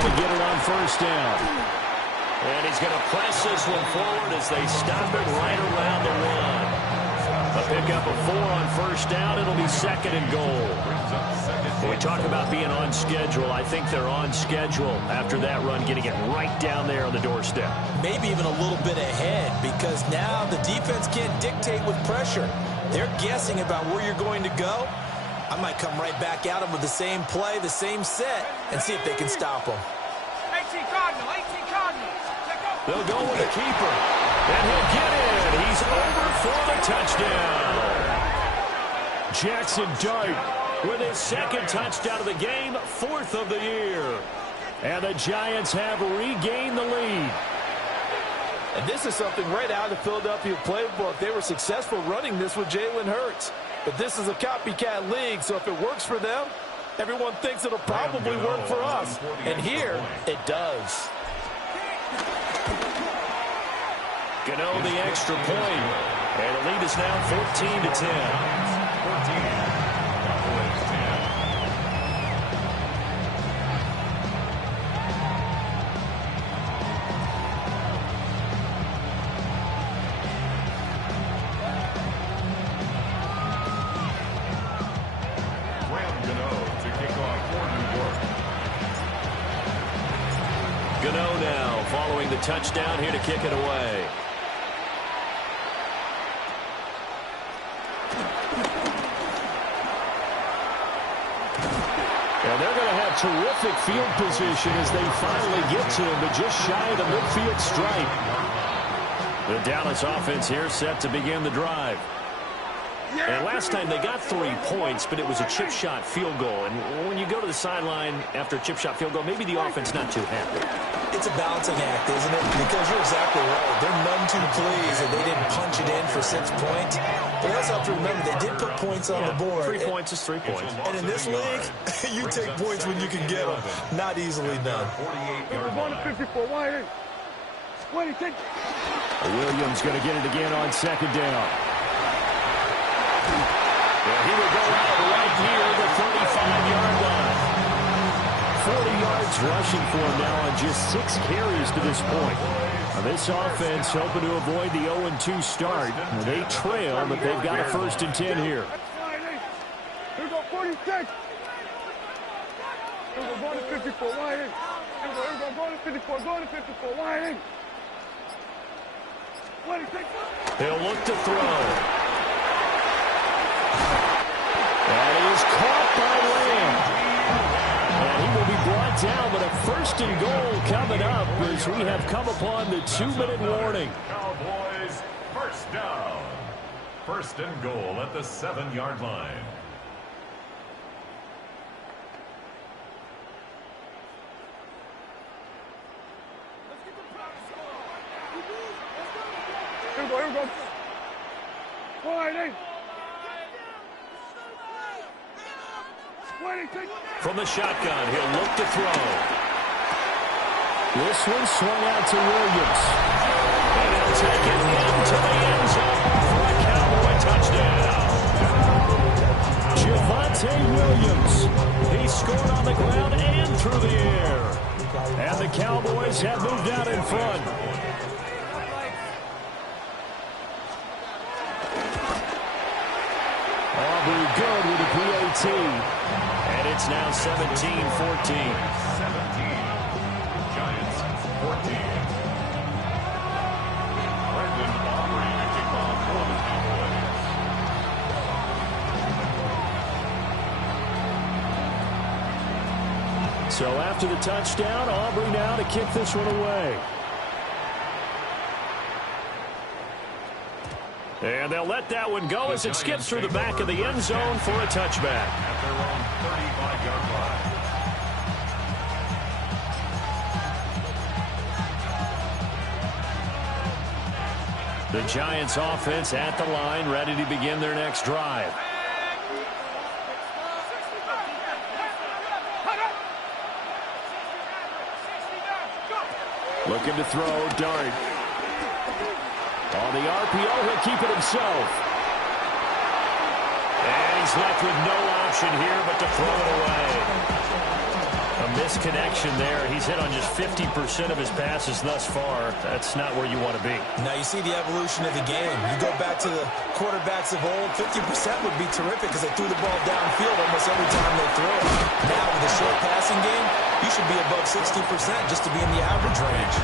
going to get it on first down. And he's going to press this one forward as they stop it right around the one. A pickup of 4 on first down. It'll be 2nd and goal. When we talk about being on schedule, I think they're on schedule after that run, getting it right down there on the doorstep. Maybe even a little bit ahead, because now the defense can't dictate with pressure. They're guessing about where you're going to go. I might come right back at them with the same play, the same set, and see if they can stop them. 18 Cardinal. They'll go with a keeper, and he'll get in. He's over for the touchdown. Jackson Dart with his 2nd touchdown of the game, 4th of the year. And the Giants have regained the lead. And this is something right out of the Philadelphia playbook. They were successful running this with Jalen Hurts. But this is a copycat league, so if it works for them, everyone thinks it'll probably work for us. And here, it does. Gano the extra point. And the lead is now 14-10. Gano now following the touchdown here to kick it away. And they're going to have terrific field position as they finally get to him, but just shy of the midfield stripe. The Dallas offense here set to begin the drive. And last time they got 3 points, but it was a chip shot field goal. And when you go to the sideline after a chip shot field goal, maybe the offense not too happy. It's a balancing act, isn't it? Because you're exactly right. They're none too pleased that they didn't punch it in for 6 points. But you also have to remember they did put points on the board. 3 points is 3 points. And in this league, you take points when you can get them. Not easily done. We're going to 54. Why? What do you think? Williams going to get it again on 2nd down. Well, he will go out right near the 35-yard line. 40 yards rushing for him now on just 6 carries to this point. Now this offense hoping to avoid the 0-2 start. Now they trail, but they've got a 1st and 10 here. Here we go, 46. Here we go, going to 54. Why? Here we go, going to 54. Going to 54. Why? 26. He'll look to throw. And he is caught by Lamb. And he will be brought down, but a 1st and goal coming up as we have come upon the 2-minute warning. Cowboys, 1st down. 1st and goal at the 7-yard line. Here we go, here we go. All right, From the shotgun, he'll look to throw. This one swung out to Williams. And he'll take it into the end zone for a Cowboy touchdown. Javonte Williams. He scored on the ground and through the air. And the Cowboys have moved out in front. Aubrey good with the PAT. And it's now 17-14. 17. Giants, 14. Brendan Aubrey to kick off for the Cowboys. So after the touchdown, Aubrey now to kick this one away. And they'll let that one go as it skips through the back of the end zone for a touchback. At their own 35-yard line. The Giants offense at the line, ready to begin their next drive. Looking to throw, Dart. On the RPO, he'll keep it himself. And he's left with no option here but to throw it away. A misconnection there. He's hit on just 50% of his passes thus far. That's not where you want to be. Now you see the evolution of the game. You go back to the quarterbacks of old, 50% would be terrific because they threw the ball downfield almost every time they threw it. Now with the short passing game, you should be above 60% just to be in the average range.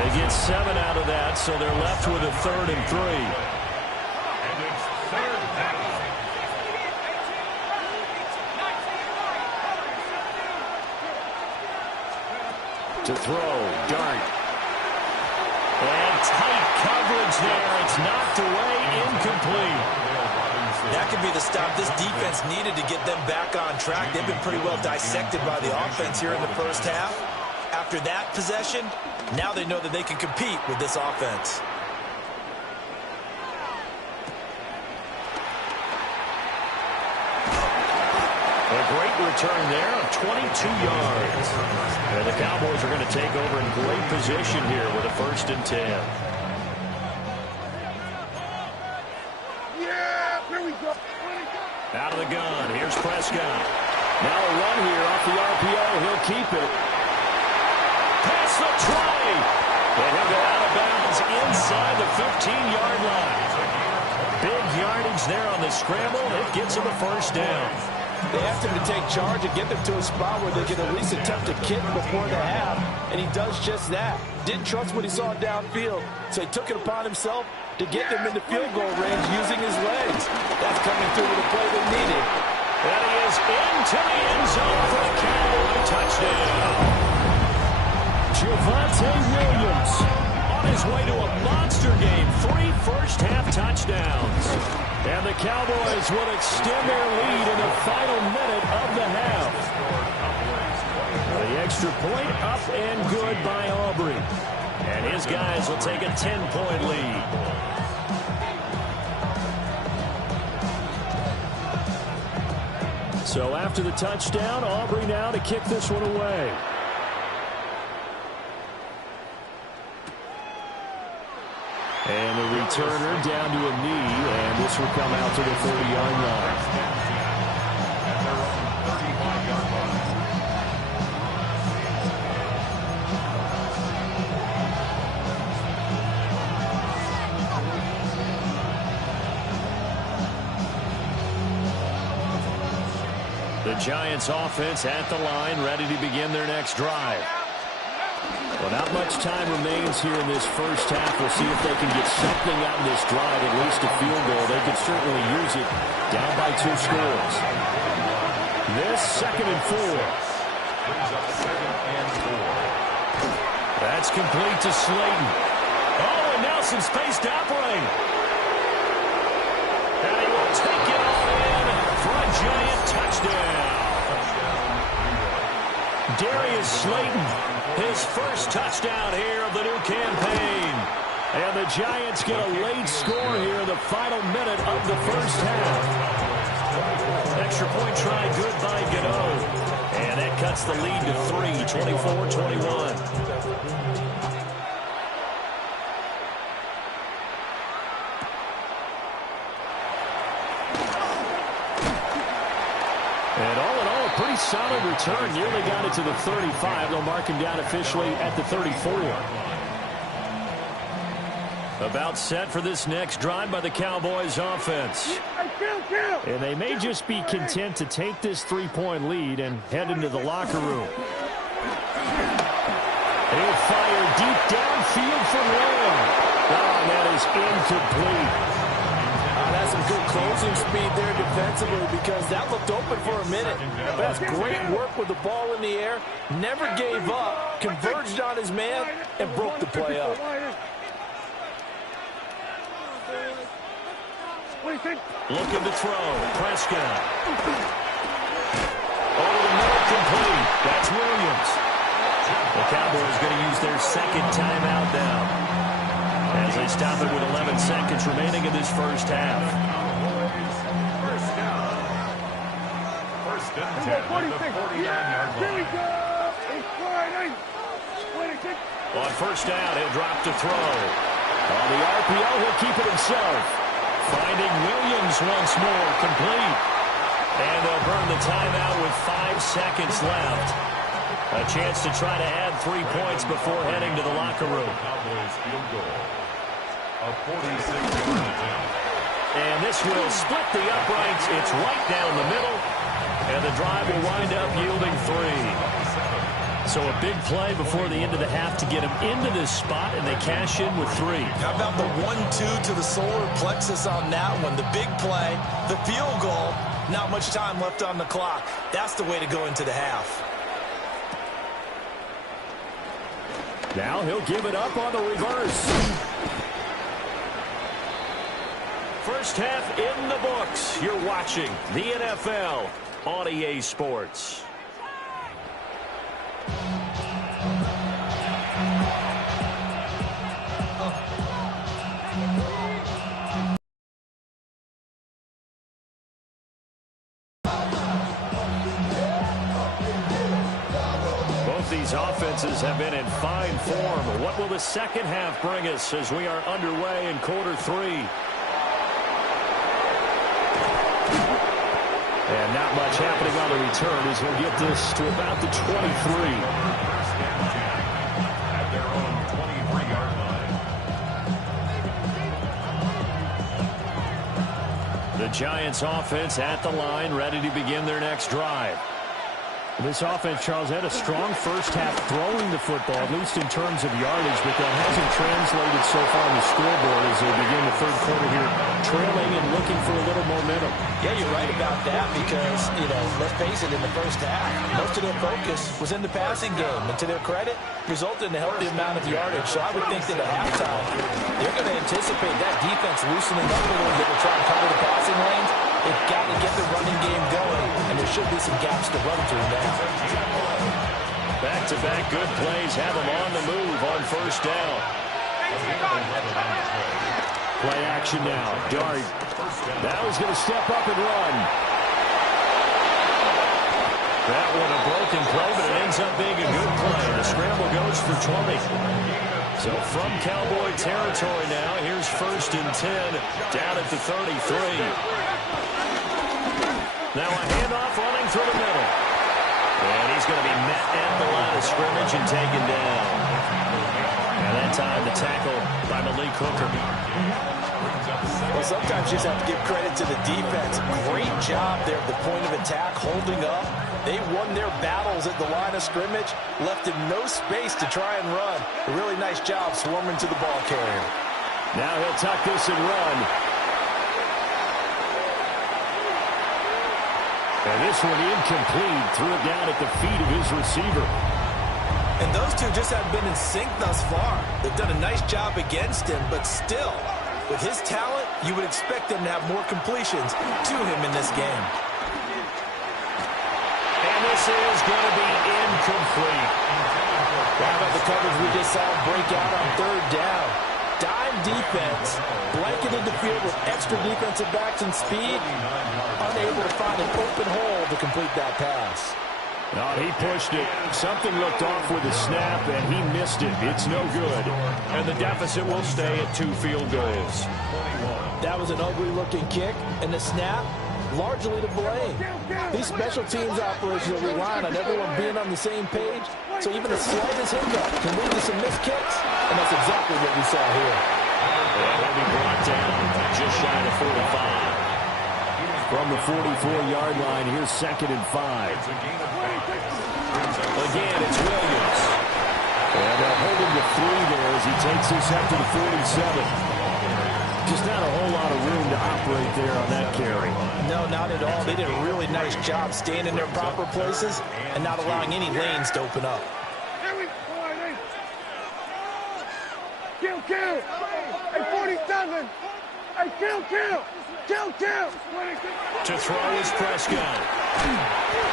They get 7 out of that, so they're left with a 3rd and 3. And it's third down. To throw, Dart. And tight coverage there. It's knocked away, incomplete. That could be the stop this defense needed to get them back on track. They've been pretty well dissected by the offense here in the first half. After that possession, now they know that they can compete with this offense. A great return there of 22 yards. And the Cowboys are going to take over in great position here with a 1st and 10. Yeah, here we go. Out of the gun. Here's Prescott. Now a run here off the RPO. He'll keep it. Pass the try. And he'll go out of bounds inside the 15-yard line. Big yardage there on the scramble. It gets him a 1st down. They asked him to take charge and get them to a spot where they can at least attempt a kick before the half, and he does just that. Didn't trust what he saw downfield, so he took it upon himself to get them into field goal range using his legs. That's coming through with a play they needed. And he is into the end zone for a Cowboy touchdown. Javonte Williams on his way to a monster game. 3 first-half touchdowns. And the Cowboys will extend their lead in the final minute of the half. The extra point up and good by Aubrey. And his guys will take a 10-point lead. So after the touchdown, Aubrey now to kick this one away. And the returner down to a knee, and this will come out to the 30-yard line. The Giants offense at the line, ready to begin their next drive. Well, not much time remains here in this first half. We'll see if they can get something out in this drive, at least a field goal. They could certainly use it down by 2 scores. This 2nd and 4. That's complete to Slayton. Oh, and now some space to operate. And he will take it all in for a Giant touchdown. Darius Slayton, his first touchdown here of the new campaign. And the Giants get a late score here in the final minute of the first half. Extra point try good by Gano. And that cuts the lead to 3, 24-21. And all in all, a pretty solid return. Nearly got it to the 35. They'll mark him down officially at the 34. About set for this next drive by the Cowboys offense. And they may just be content to take this 3-point lead and head into the locker room. He'll fire deep downfield for Lamb. Oh, that is incomplete. That's some good closing speed there defensively because that looked open for a minute. But that's great work with the ball in the air. Never gave up, converged on his man, and broke the play up. Looking to throw. Prescott. Over the middle, complete. That's Williams. The Cowboys going to use their 2nd timeout now, as they stop it with 11 seconds remaining in this first half. First down. 1st and 10 at the 49-yard line. Here we go. It's Friday. 26. On 1st down, he'll drop to throw. On the RPO, he'll keep it himself. Finding Williams once more, complete. And they'll burn the timeout with 5 seconds left. A chance to try to add 3 points before heading to the locker room. Cowboys field goal. A 46-yard attempt. And this will split the uprights. It's right down the middle. And the drive will wind up yielding 3. So a big play before the end of the half to get them into this spot, and they cash in with 3. How about the 1-2 to the solar plexus on that one? The big play, the field goal, not much time left on the clock. That's the way to go into the half. Now he'll give it up on the reverse. First half in the books. You're watching the NFL on EA Sports. Both these offenses have been in fine form. What will the second half bring us as we are underway in quarter 3? And not much happening on the return as we'll get this to about the 23. At their own 23-yard line. The Giants offense at the line, ready to begin their next drive. This offense, Charles, had a strong first half throwing the football, at least in terms of yardage, but that hasn't translated so far on the scoreboard as they begin the third quarter here, trailing and looking for a little momentum. Yeah, you're right about that because, let's face it, in the first half, most of their focus was in the passing game. And to their credit, resulted in a healthy amount of yardage. So I would think that at halftime, they're going to anticipate that defense loosening up a little bit to try and cover the passing lanes. They've got to get the running game going, and there should be some gaps to run through now. Back-to-back good plays have them on the move on first down. Play action now. Dart. Now he's going to step up and run. That one a broken play, but it ends up being a good play. The scramble goes for 20. So from Cowboy territory now, here's 1st and 10 down at the 33. Now a handoff running through the middle. And he's going to be met at the line of scrimmage and taken down. And that time the tackle by Malik Hooker. Well, sometimes you just have to give credit to the defense. Great job there at the point of attack, holding up. They won their battles at the line of scrimmage, left him no space to try and run. A really nice job swarming to the ball carrier. Now he'll tuck this and run. And this one incomplete, threw it down at the feet of his receiver. And those two just haven't been in sync thus far. They've done a nice job against him, but still, with his talent, you would expect them to have more completions to him in this game. And this is going to be incomplete. How about the coverage we just saw break out on 3rd down? Dime defense, blanketed the field with extra defensive backs and speed, unable to find an open hole to complete that pass. No, he pushed it. Something looked off with the snap, and he missed it. It's no good. And the deficit will stay at 2 field goals. That was an ugly-looking kick, and the snap, largely to blame. These special teams operations are relying on everyone being on the same page, so even the slightest hiccup can lead to some missed kicks, and that's exactly what we saw here. And he'll be brought down just shy of 45. From the 44-yard line, here's 2nd and 5. Again, it's Williams. And they'll hold him to 3 there as he takes this up to the 47. Just not a whole lot of room to operate there on that carry. No, not at all. They did a really nice job staying in their proper places and not allowing any lanes to open up. Kill! Hey, 47! Hey, kill! To throw is Prescott.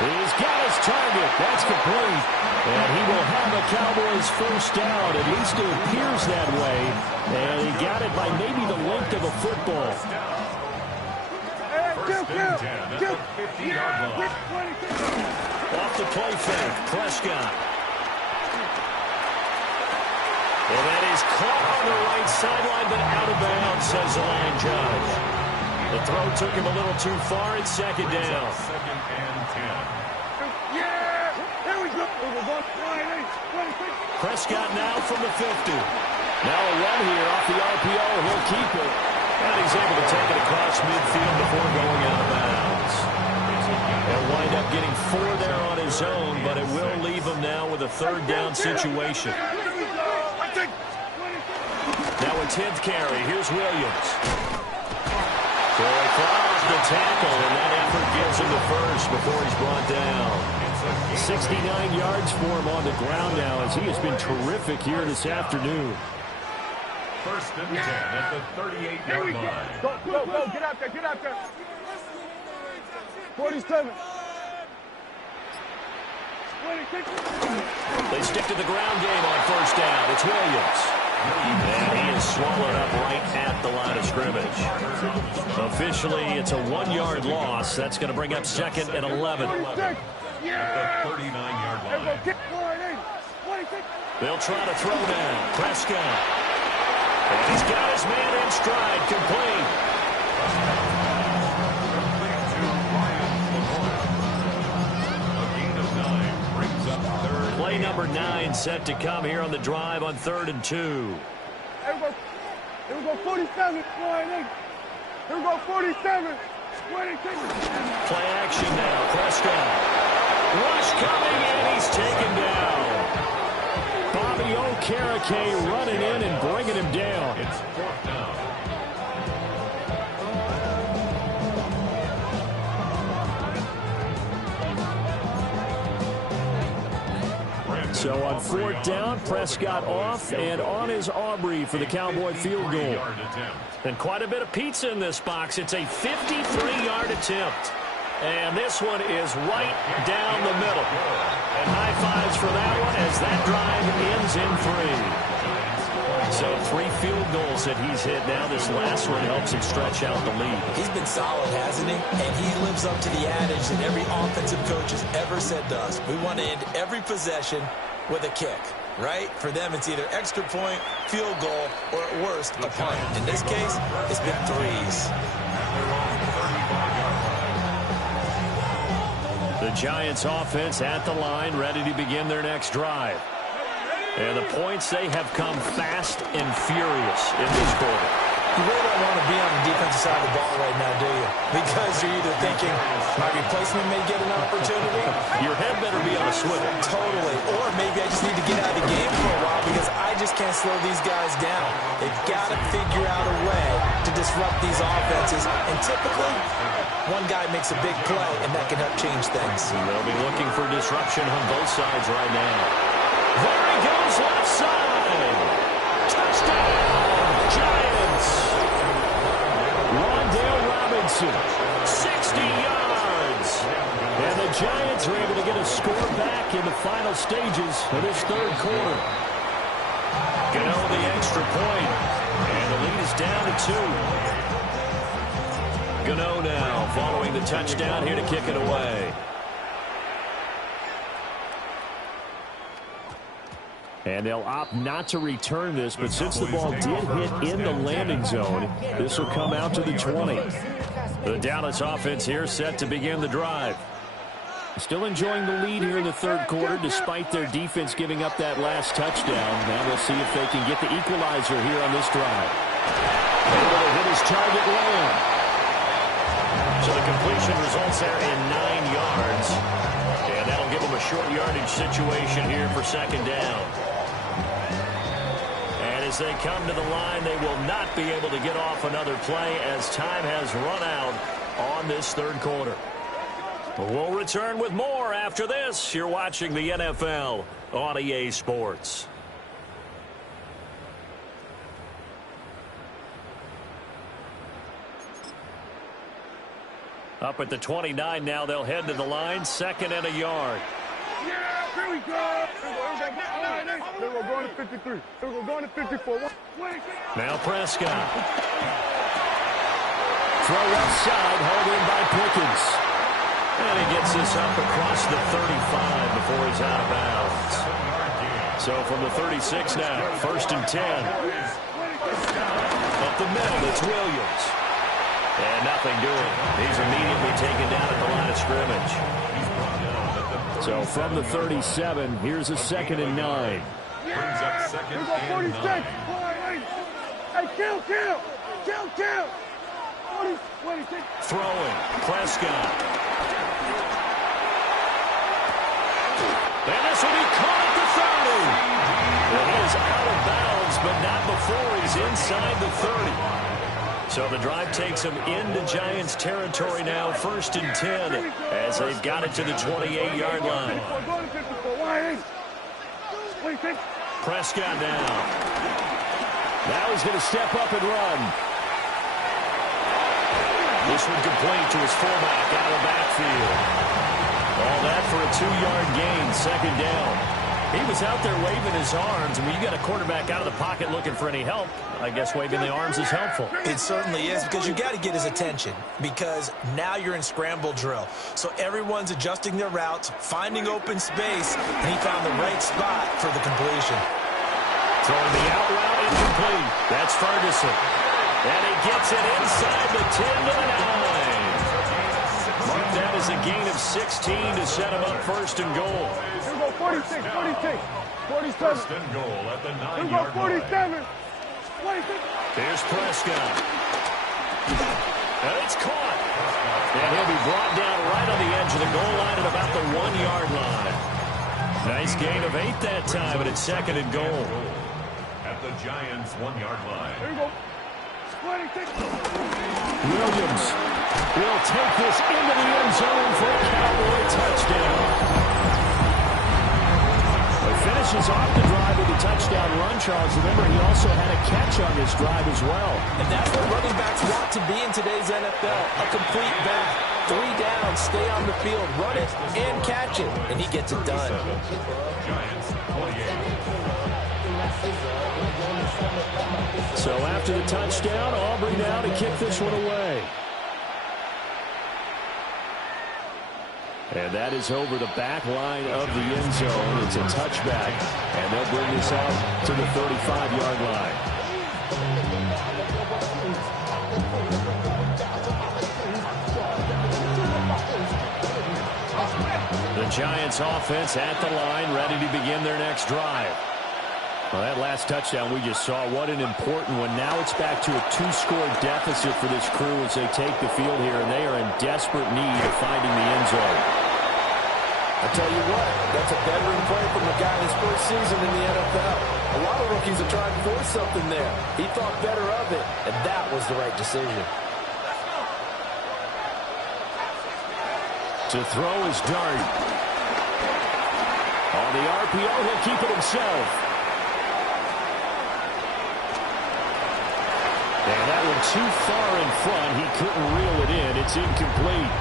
He's got his target. That's complete. And he will have the Cowboys first down. At least it appears that way. And he got it by maybe the length of a football. Kill! Off the play fake, Prescott. And that is caught on the right sideline, but out of bounds, says the line judge. The throw took him a little too far. It's second down. Second and 10. Yeah! Here we go. Prescott now from the 50. Now a run here off the RPO, and he'll keep it. And he's able to take it across midfield before going out of bounds. He'll wind up getting 4 there on his own, but it will leave him now with a third down situation. Now a 10th carry. Here's Williams. So he follows the tackle, and that effort gives him the first before he's brought down. 69 yards for him on the ground now, as he has been terrific here this afternoon. First and 10 at the 38-yard line. Go, get out there. 47. 26. They stick to the ground game on first down. It's Williams. And he is swallowed up right at the line of scrimmage. Officially, it's a 1-yard loss. That's going to bring up second and 11. At the 39-yard line. They'll try to throw now. Prescott. And he's got his man in stride. Complete. Complete to Ryan LaPorta. A gain of 9 brings up third. Play number 9 set to come here on the drive on 3rd and 2. Here we go 47. Here we go 47. 26. Play action now. Prescott. Rush coming, and he's taken down. Bobby Okereke running in and bringing him down. It's 4th down. So on 4th down, Prescott off and on is Aubrey for the Cowboy field goal. And quite a bit of pizza in this box. It's a 53-yard attempt. And this one is right down the middle. And high fives for that one as that drive ends in 3. So 3 field goals that he's hit now. This last one helps him stretch out the lead. He's been solid, hasn't he? And he lives up to the adage that every offensive coach has ever said to us. We want to end every possession with a kick, right? For them, it's either extra point, field goal, or at worst, a punt. In this case, it's been 3s. The Giants offense at the line, ready to begin their next drive. And the points, they have come fast and furious in this quarter. You really don't want to be on the defensive side of the ball right now, do you? Because you're either thinking, my replacement may get an opportunity. Your head better be on a swivel. Totally. Or maybe I just need to get out of the game for a while because I just can't slow these guys down. They've got to figure out a way to disrupt these offenses. And typically, one guy makes a big play, and that can help change things. They'll be looking for disruption on both sides right now. There he goes, left side. Touchdown, Giants. Rondale Robinson, 60 yards. And the Giants are able to get a score back in the final stages of this 3rd quarter. Gano the extra point, and the lead is down to 2. Gano now following the touchdown here to kick it away. And they'll opt not to return this, but since the ball did hit in the landing zone, this will come out to the 20. The Dallas offense here set to begin the drive. Still enjoying the lead here in the 3rd quarter, despite their defense giving up that last touchdown. Now we'll see if they can get the equalizer here on this drive. Able to hit his target Lamb. So the completion results there in 9 yards. And that'll give them a short yardage situation here for 2nd down. And as they come to the line, they will not be able to get off another play as time has run out on this 3rd quarter. We'll return with more after this. You're watching the NFL on EA Sports. Up at the 29 now, they'll head to the line, 2nd and a yard. Yeah, here we go. Here we go going to 53. Here we go going to 54. Now Prescott. Throw left side, held in by Pickens. And he gets this up across the 35 before he's out of bounds. So from the 36 now, 1st and 10. Up the middle, it's Williams. And nothing doing. He's immediately taken down at the line of scrimmage. So from the 37, here's a 2nd and 9. Brings up 2nd and 46. 9. Hey, kill. 46. Throwing. Prescott. And this will be caught at the 30. And he is out of bounds, but not before he's inside the 30. So the drive takes him into Giants territory now, 1st and 10, as they've got it to the 28-yard line. Prescott down. Now he's going to step up and run. This one complete to his fullback out of the backfield. All that for a 2-yard gain, 2nd down. He was out there waving his arms, and when you got a quarterback out of the pocket looking for any help, I guess waving the arms is helpful. It certainly is, because you got to get his attention, because now you're in scramble drill. So everyone's adjusting their routes, finding open space, and he found the right spot for the completion. Throwing the out route, incomplete. That's Ferguson. And he gets it inside the 10 to the 9. Mark that as a gain of 16 to set him up 1st and goal. 46. 47. 1st and goal at the 9-yard line. 47. 46. Here's Prescott. And it's caught. And he'll be brought down right on the edge of the goal line at about the 1-yard line. Nice gain of 8 that time, and it's 2nd and goal. At the Giants' 1-yard line. There you go. 26. Williams will take this into the end zone for a Cowboy touchdown. He finishes off the drive with a touchdown run, Charles. Remember, he also had a catch on this drive as well. And that's what running backs want to be in today's NFL. A complete back. 3 downs, stay on the field, run it, and catch it. And he gets it done. Giants 28. So after the touchdown, Aubrey now to kick this one away. And that is over the back line of the end zone. It's a touchback, and they'll bring this out to the 35-yard line. The Giants offense at the line, ready to begin their next drive. Well, that last touchdown we just saw, what an important one. Now it's back to a 2-score deficit for this crew as they take the field here, and they are in desperate need of finding the end zone. I tell you what, that's a veteran play from a guy in his first season in the NFL. A lot of rookies are trying to force something there. He thought better of it, and that was the right decision. To throw is Dart. On the RPO, he'll keep it himself. And that one too far in front. He couldn't reel it in. It's incomplete.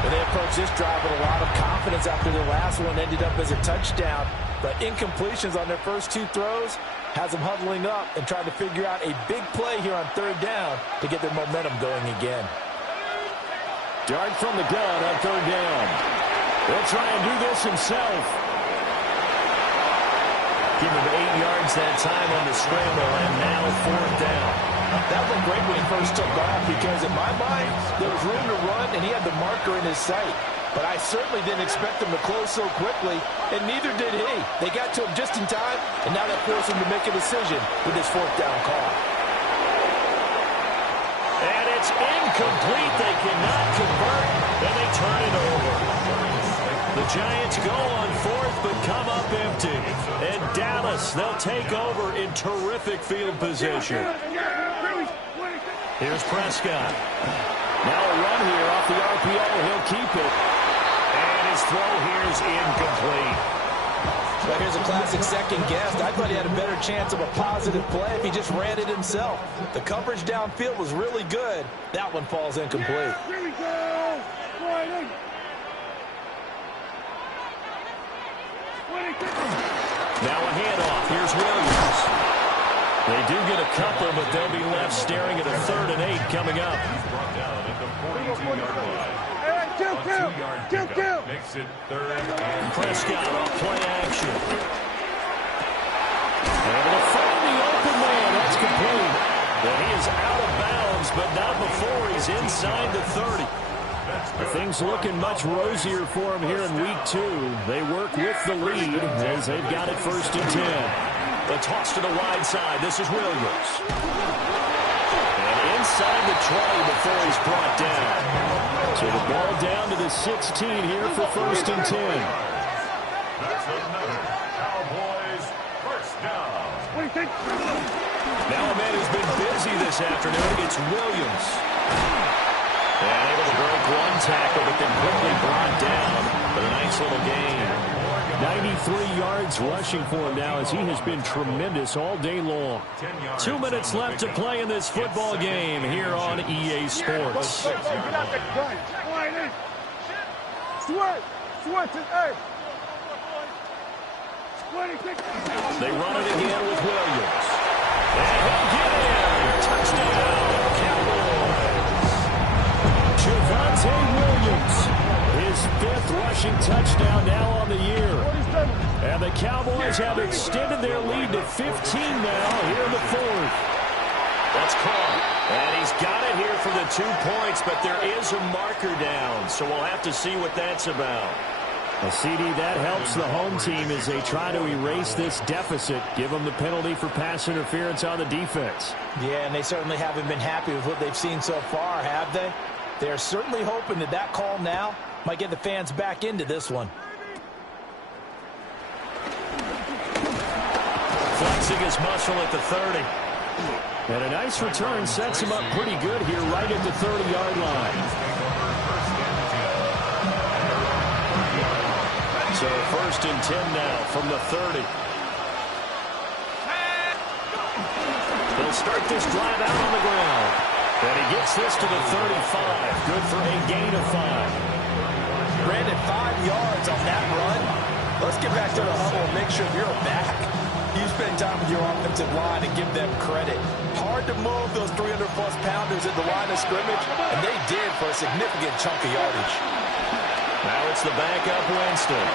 And they approached this drive with a lot of confidence after their last one ended up as a touchdown. But incompletions on their first 2 throws has them huddling up and trying to figure out a big play here on 3rd down to get their momentum going again. Dart from the gun on 3rd down. He'll try and do this himself. Give him 8 yards that time on the scramble, and now 4th down. That looked great when he first took off because, in my mind, there was room to run, and he had the marker in his sight. But I certainly didn't expect him to close so quickly, and neither did he. They got to him just in time, and now that forced him to make a decision with his 4th down call. And it's incomplete. They cannot convert, and they turn it over. The Giants go on 4th, but come up empty. And Dallas, they'll take over in terrific field position. Here's Prescott. Now a run here off the RPO. He'll keep it. And his throw here is incomplete. Well, here's a classic second guess. I thought he had a better chance of a positive play if he just ran it himself. The coverage downfield was really good. That one falls incomplete. Here we go. Now a handoff. Here's Williams. They do get a couple, but they'll be left staring at a 3rd and 8 coming up. Brought down at the 42-yard line. Kill. Makes it 3rd and Prescott on play action. Able to find the open man. That's complete. But he is out of bounds Williams, but not before he's inside the 30. Things looking much rosier for him here in week 2. They work with the lead as they've got it 1st and 10. The toss to the wide side. This is Williams. And inside the 20 before he's brought down. So the ball down to the 16 here for 1st and 10. That's another Cowboys first down. Now a man who's been busy this afternoon. It's Williams. And able to break one tackle, but then quickly brought down. But a nice little gain. 93 yards rushing for him now as he has been tremendous all day long. 2 minutes left to play in this football game here on EA Sports. Get out there, gun. Sweat. They run it again with Williams. And he'll get in. Touchdown, Cowboys. Javonte Williams, his 5th rushing touchdown now on the year. And the Cowboys have extended their lead to 15 now here in the 4th. That's caught. And he's got it here for the 2 points, but there is a marker down, so we'll have to see what that's about. A CD that helps the home team as they try to erase this deficit, give them the penalty for pass interference on the defense. Yeah, and they certainly haven't been happy with what they've seen so far, have they? They're certainly hoping that that call now might get the fans back into this one. Flexing his muscle at the 30. And a nice return sets him up pretty good here right at the 30-yard line. So 1st and 10 now from the 30. They'll start this drive out on the ground. And he gets this to the 35. Good for a gain of 5. Brandon, 5 yards on that run. Let's get back to the huddle and make sure you're back. You spend time with your offensive line and give them credit. Hard to move those 300-plus pounders at the line of scrimmage, and they did for a significant chunk of yardage. Now it's the backup Winston.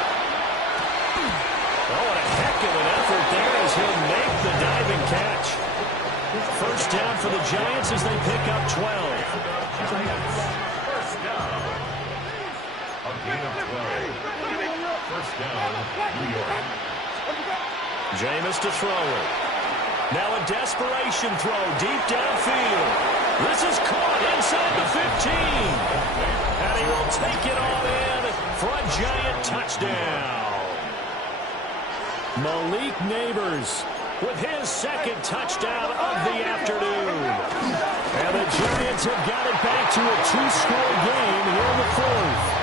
Oh, what a heck of an effort there as he'll make the diving catch. 1st down for the Giants as they pick up 12. First down. A gain of 12. First down, New York. Jameis to throw it. Now a desperation throw deep downfield. This is caught inside the 15. And he will take it all in for a Giant touchdown. Malik Neighbors with his 2nd touchdown of the afternoon. And the Giants have got it back to a 2-score game here in the 4th.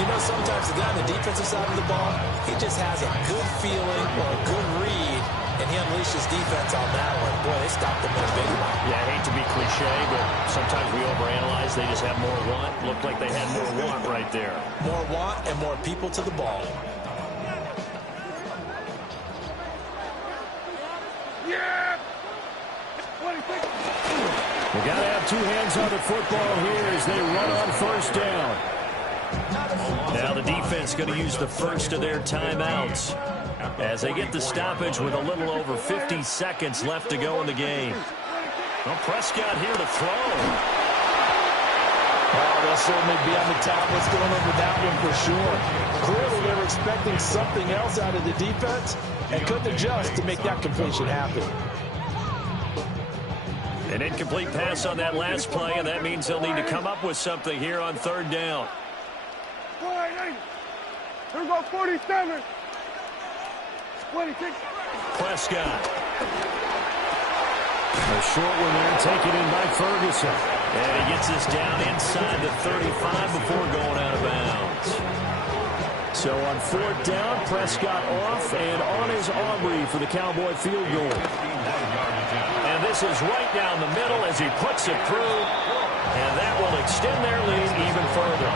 You know, sometimes the guy on the defensive side of the ball, he just has a good feeling or a good read, and he unleashes defense on that one. Boy, they stopped him in a big one. Yeah, I hate to be cliche, but sometimes we overanalyze. They just have more want. Looked like they had more want right there. More want and more people to the ball. We got to have 2 hands on the football here as they run on 1st down. Now the defense going to use the first of their timeouts as they get the stoppage with a little over 50 seconds left to go in the game. Well, Prescott here to throw. Well, they'll certainly be on the top. What's going on with that one for sure. Clearly, they were expecting something else out of the defense and couldn't adjust to make that completion happen. An incomplete pass on that last play, and that means they'll need to come up with something here on 3rd down. Here we go, 47. 26. Prescott. A short one there, taken in by Ferguson. And he gets this down inside the 35 before going out of bounds. So on 4th down, Prescott off and on is Aubrey for the Cowboy field goal. And this is right down the middle as he puts it through. And that will extend their lead even further.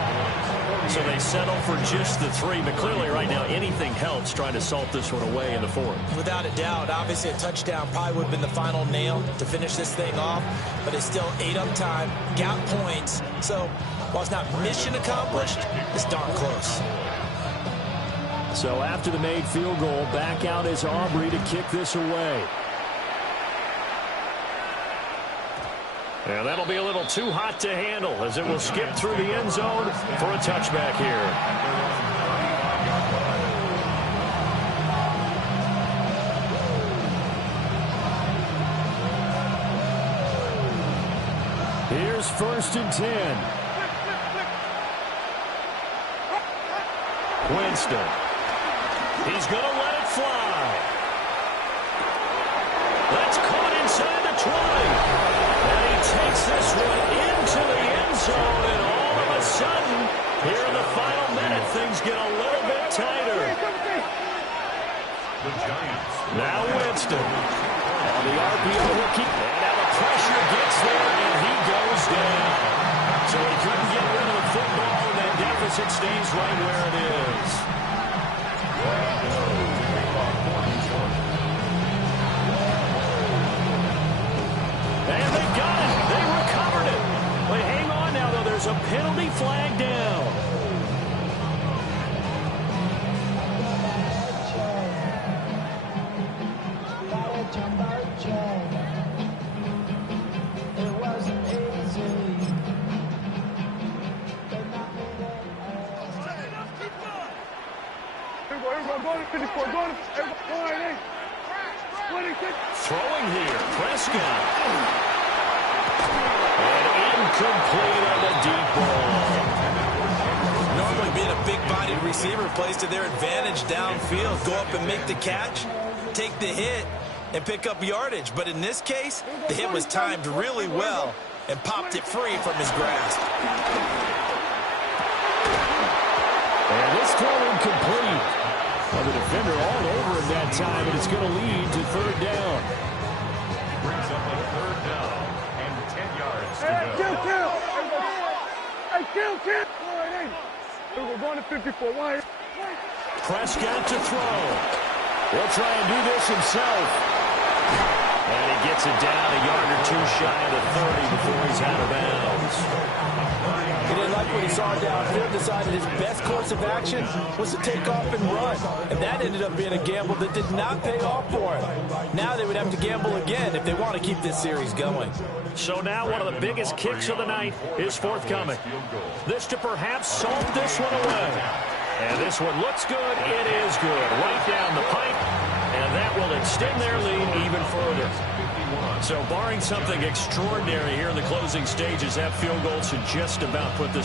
So they settle for just the 3, but clearly right now anything helps trying to salt this one away in the 4th. Without a doubt, obviously a touchdown probably would have been the final nail to finish this thing off, but it's still 8 up time, got points. So while it's not mission accomplished, it's darn close. So after the made field goal, back out is Aubrey to kick this away. And that'll be a little too hot to handle as it will skip through the end zone for a touchback here. Here's 1st and 10. Winston. He's going to let it fly. That's caught inside the 20. And he takes this one into the end zone. And all of a sudden, here in the final minute, things get a little bit tighter. Now Winston. On the RPO, he'll keep. And now the pressure gets there, and he goes down. So he couldn't get rid of the football, and that deficit stays right where it is. And they got it. They recovered it. But hang on now, though. There's a penalty flag down. Throwing here, Prescott. And incomplete on the deep ball. Normally being a big-bodied receiver plays to their advantage downfield. Go up and make the catch, take the hit, and pick up yardage. But in this case, the hit was timed really well and popped it free from his grasp. And this throw incomplete. Well, the defender all over him that time, and it's going to lead to 3rd down. Brings up a 3rd down and 10 yards to Hey, go. kill! Hey, kill! We're going to 54. Why? Prescott to throw. He'll try and do this himself. And he gets it down a yard or two shy of the 30 before he's out of bounds. He didn't like what he saw downfield, decided his best course of action was to take off and run. And that ended up being a gamble that did not pay off for him. Now they would have to gamble again if they want to keep this series going. So now one of the biggest kicks of the night is forthcoming. This to perhaps salt this one away. And this one looks good. It is good. Right down the pipe. And that will extend their lead even further. So barring something extraordinary here in the closing stages, that field goal should just about put this one